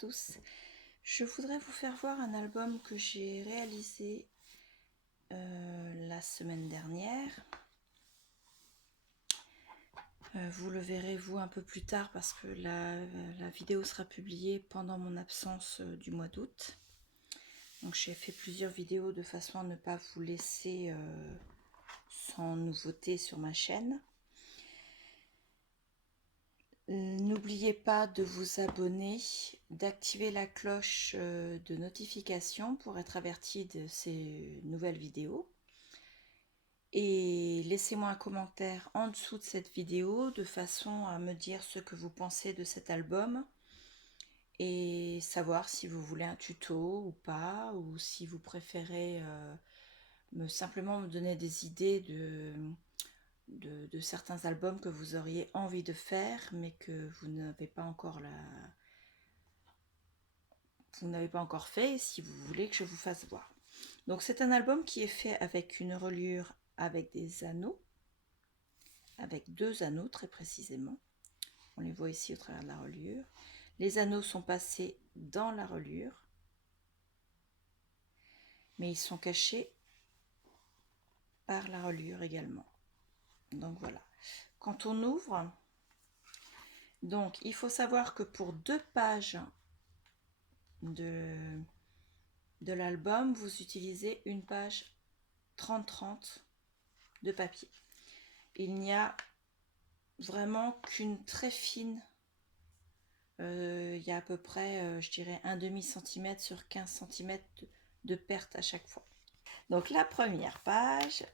tous, je voudrais vous faire voir un album que j'ai réalisé la semaine dernière. Vous le verrez vous un peu plus tard parce que la vidéo sera publiée pendant mon absence du mois d'août. Donc j'ai fait plusieurs vidéos de façon à ne pas vous laisser sans nouveauté sur ma chaîne. N'oubliez pas de vous abonner, d'activer la cloche de notification pour être averti de ces nouvelles vidéos. Et laissez-moi un commentaire en dessous de cette vidéo de façon à me dire ce que vous pensez de cet album et savoir si vous voulez un tuto ou pas, ou si vous préférez simplement me donner des idées de certains albums que vous auriez envie de faire mais que vous n'avez pas encore fait, si vous voulez que je vous fasse voir. Donc c'est un album qui est fait avec une reliure avec des anneaux, avec 2 anneaux très précisément. On les voit ici au travers de la reliure. Les anneaux sont passés dans la reliure, mais ils sont cachés par la reliure également. Donc voilà. Quand on ouvre, donc il faut savoir que pour 2 pages de l'album, vous utilisez une page 30-30 de papier. Il n'y a vraiment qu'une très fine, il y a à peu près, je dirais, un demi-centimètre sur 15 cm de perte à chaque fois. Donc la première page,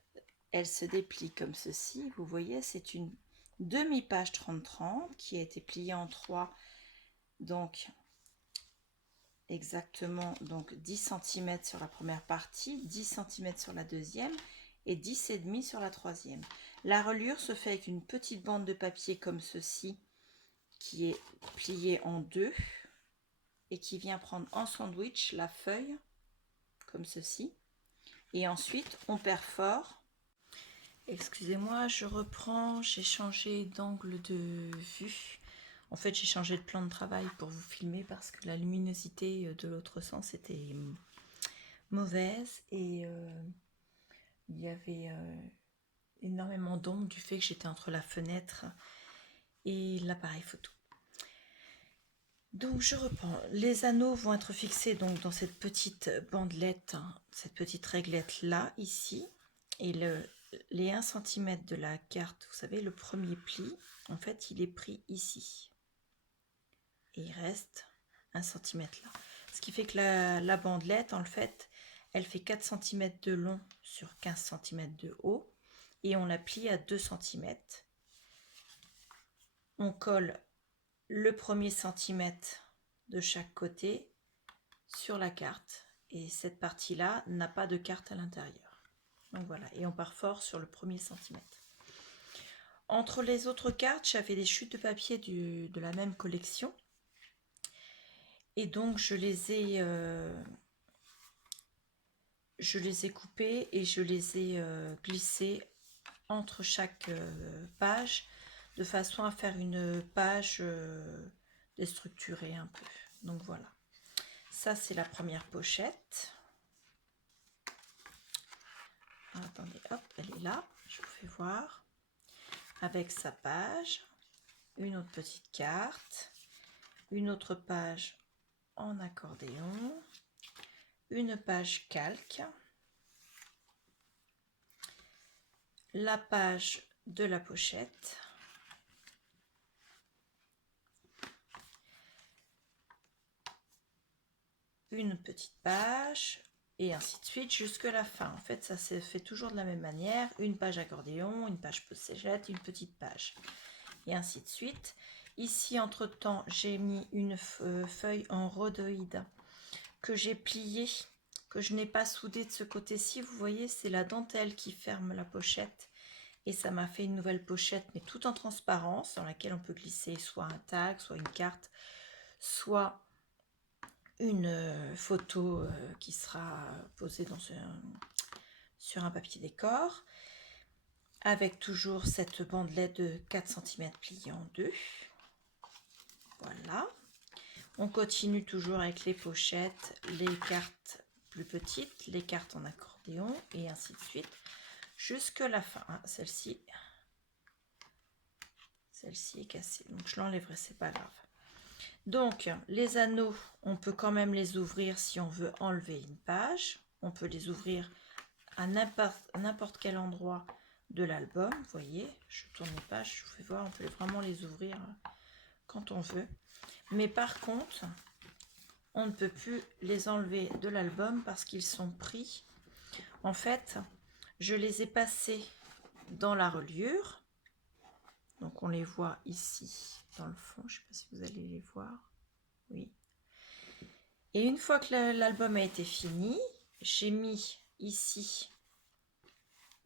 elle se déplie comme ceci. Vous voyez, c'est une demi-page 30-30 qui a été pliée en 3, donc exactement donc 10 cm sur la première partie, 10 cm sur la deuxième et 10,5 sur la troisième. La reliure se fait avec une petite bande de papier comme ceci qui est pliée en 2 et qui vient prendre en sandwich la feuille comme ceci. Et ensuite on perfore. Excusez-moi, je reprends, j'ai changé d'angle de vue. En fait, j'ai changé de plan de travail pour vous filmer parce que la luminosité de l'autre sens était mauvaise et il y avait énormément d'ombre du fait que j'étais entre la fenêtre et l'appareil photo. Donc je reprends. Les anneaux vont être fixés donc dans cette petite bandelette, cette petite réglette là, ici. Et les 1 cm de la carte, vous savez, le premier pli, en fait, il est pris ici. Et il reste 1 cm là. Ce qui fait que la bandelette, en fait, elle fait 4 cm de long sur 15 cm de haut. Et on la plie à 2 cm. On colle le premier centimètre de chaque côté sur la carte. Et cette partie-là n'a pas de carte à l'intérieur. Donc voilà, et on perfore sur le premier centimètre. Entre les autres cartes, j'avais des chutes de papier de la même collection. Et donc je les ai coupées et je les ai glissées entre chaque page de façon à faire une page déstructurée un peu. Donc voilà. Ça, c'est la première pochette. Attendez, hop, elle est là. Je vous fais voir. Avec sa page, une autre petite carte, une autre page en accordéon, une page calque, la page de la pochette, une petite page, et ainsi de suite jusqu'à la fin. En fait, ça se fait toujours de la même manière. Une page accordéon, une page pochette, une petite page. Et ainsi de suite. Ici, entre-temps, j'ai mis une feuille en rhodoïde que j'ai pliée, que je n'ai pas soudée de ce côté-ci. Vous voyez, c'est la dentelle qui ferme la pochette. Et ça m'a fait une nouvelle pochette, mais tout en transparence, dans laquelle on peut glisser soit un tag, soit une carte, soit une photo qui sera posée sur un papier décor, avec toujours cette bandelette de 4 cm pliée en 2. Voilà. On continue toujours avec les pochettes, les cartes plus petites, les cartes en accordéon et ainsi de suite jusque la fin. Ah, celle-ci est cassée, donc je l'enlèverai, c'est pas grave. Donc les anneaux, on peut quand même les ouvrir si on veut enlever une page. On peut les ouvrir à n'importe quel endroit de l'album. Vous voyez, je tourne les pages, je vous fais voir, on peut vraiment les ouvrir quand on veut. Mais par contre, on ne peut plus les enlever de l'album parce qu'ils sont pris. En fait, je les ai passés dans la reliure. Donc on les voit ici dans le fond. Je ne sais pas si vous allez les voir. Oui. Et une fois que l'album a été fini, j'ai mis ici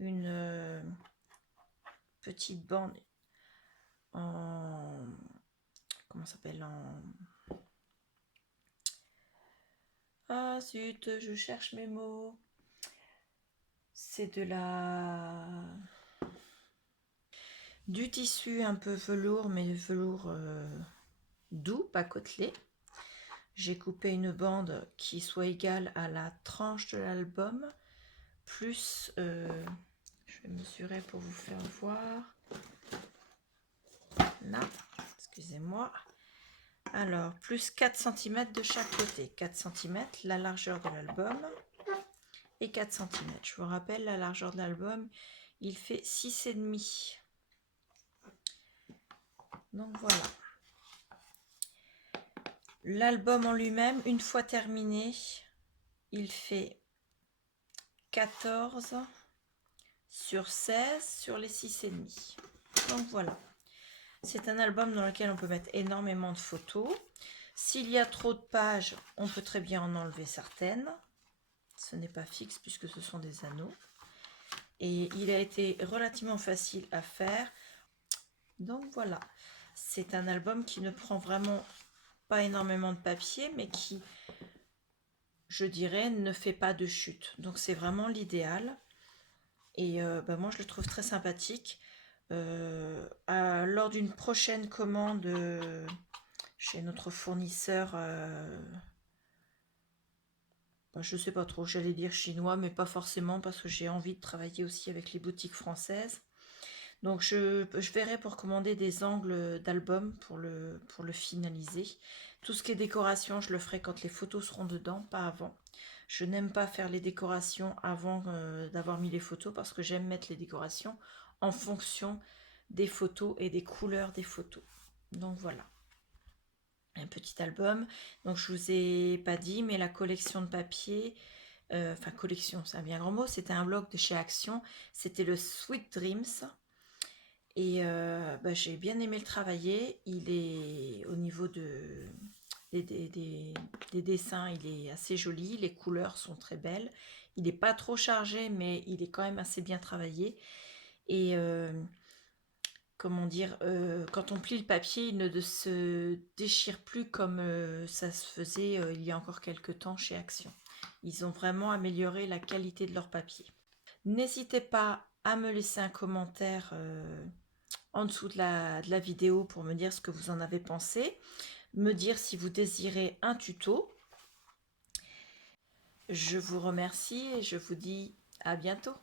une petite bande en... Comment ça s'appelle en... Ah zut, je cherche mes mots. C'est du tissu un peu velours, mais velours doux, pas côtelé. J'ai coupé une bande qui soit égale à la tranche de l'album, plus, je vais mesurer pour vous faire voir. Là, excusez-moi. Alors, plus 4 cm de chaque côté. 4 cm, la largeur de l'album. Et 4 cm. Je vous rappelle, la largeur de l'album, il fait 6,5. Donc voilà. L'album en lui-même, une fois terminé, il fait 14 sur 16 sur les 6,5. Donc voilà. C'est un album dans lequel on peut mettre énormément de photos. S'il y a trop de pages, on peut très bien en enlever certaines. Ce n'est pas fixe puisque ce sont des anneaux. Et il a été relativement facile à faire. Donc voilà. C'est un album qui ne prend vraiment pas énormément de papier, mais qui, je dirais, ne fait pas de chute. Donc c'est vraiment l'idéal. Et moi, je le trouve très sympathique. Lors d'une prochaine commande chez notre fournisseur, je sais pas trop, j'allais dire chinois, mais pas forcément parce que j'ai envie de travailler aussi avec les boutiques françaises. Donc je verrai pour commander des angles d'album pour le finaliser. Tout ce qui est décoration, je le ferai quand les photos seront dedans, pas avant. Je n'aime pas faire les décorations avant d'avoir mis les photos parce que j'aime mettre les décorations en fonction des photos et des couleurs des photos. Donc voilà. Un petit album. Donc je vous ai pas dit, mais la collection de papier, enfin collection, c'est un bien grand mot, c'était un blog de chez Action, c'était le Sweet Dreams. Et j'ai bien aimé le travailler. Il est au niveau des dessins, il est assez joli. Les couleurs sont très belles. Il n'est pas trop chargé, mais il est quand même assez bien travaillé. Et comment dire, quand on plie le papier, il ne se déchire plus comme ça se faisait il y a encore quelques temps chez Action. Ils ont vraiment amélioré la qualité de leur papier. N'hésitez pas à me laisser un commentaire en dessous de la vidéo pour me dire ce que vous en avez pensé, me dire si vous désirez un tuto. Je vous remercie et je vous dis à bientôt.